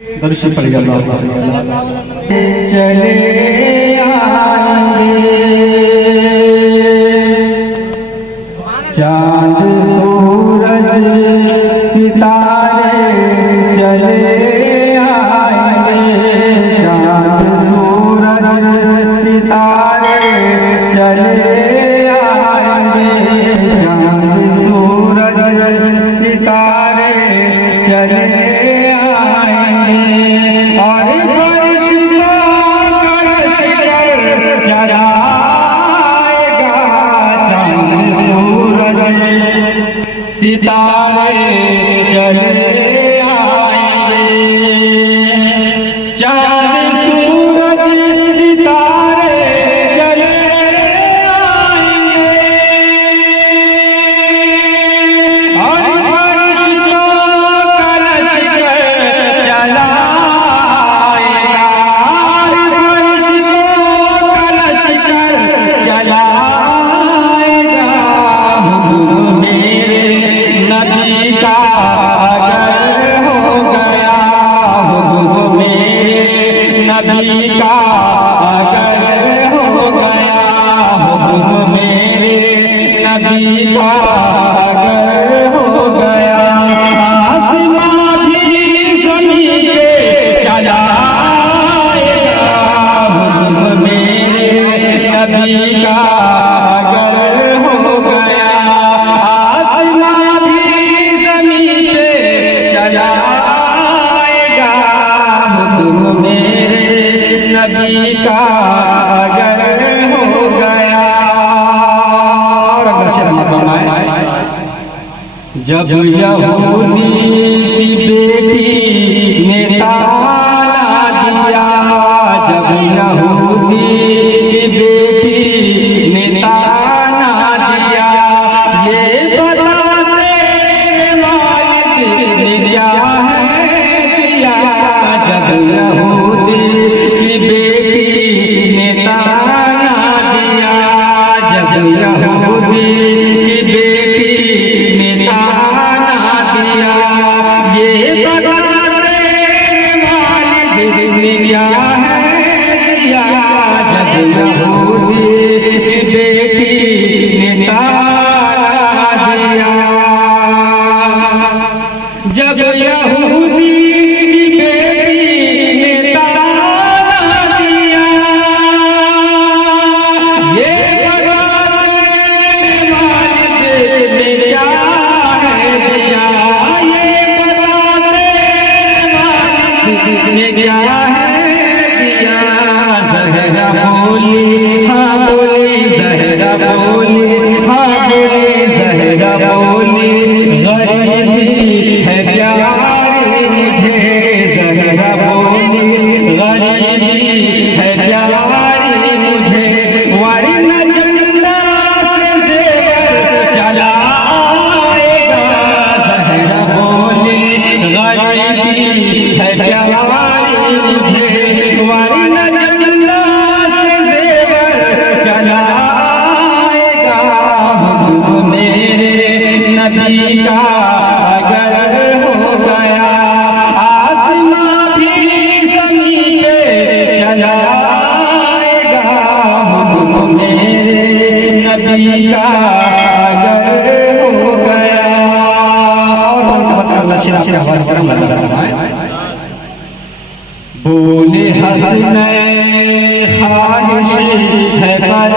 दर्शन पड़ेगा चले चांद सूरज सितारे चले आएंगे, चांद सूरज सितारे चले आएंगे, चांद सूरज सितारे चले आएंगे और सितारे चले आएंगे, चांद सूरज सितारे चले आएंगे और फरिश्तों का लश्कर चलाएगा, फरिश्तों का लश्कर चलाएगा। नबी का अगर हो गया, हुक्म मेरे नबी का अगर हो गया, हुक्म मेरे नबी का अगर हो गया, आसमां भी ज़मीन पे चलाएगा, हुक्म मेरे नबी का अगर हो गया, नबी का अगर हो गया। जब यहूदी की बेटी ने ताना दिया, जब यहूदी की बेटी ने ताना दिया, ये बताते मालिक ने क्या है दिया, जब यहूदी की बेटी ने ताना दिया, जब यहूदी की बेटी ने ताना दिया, ये बताते मालिक ने क्या है दिया, जब यहूदी की बेटी ने ताना दिया, जब यहूदी ये क्या है दिया, ज़हरा बोली हाँ बोली, ज़हरा बोली हाँ बोली, ज़हरा बोली गरीबी है प्यारी मुझे, ज़हरा बोली गरीबी है प्यारी मुझे, वरना जन्नत से चलाएगा, ज़हरा बोली गरीबी है प्यारी मुझे, वरना जन्नत से चलाएगा, हुक्म मेरे नबी का अगर हो गया, आसमां भी ज़मीन पे चलाएगा, हुक्म मेरे नबी का अगर हो गया। बोले हसनैन ख्वाहिश है पर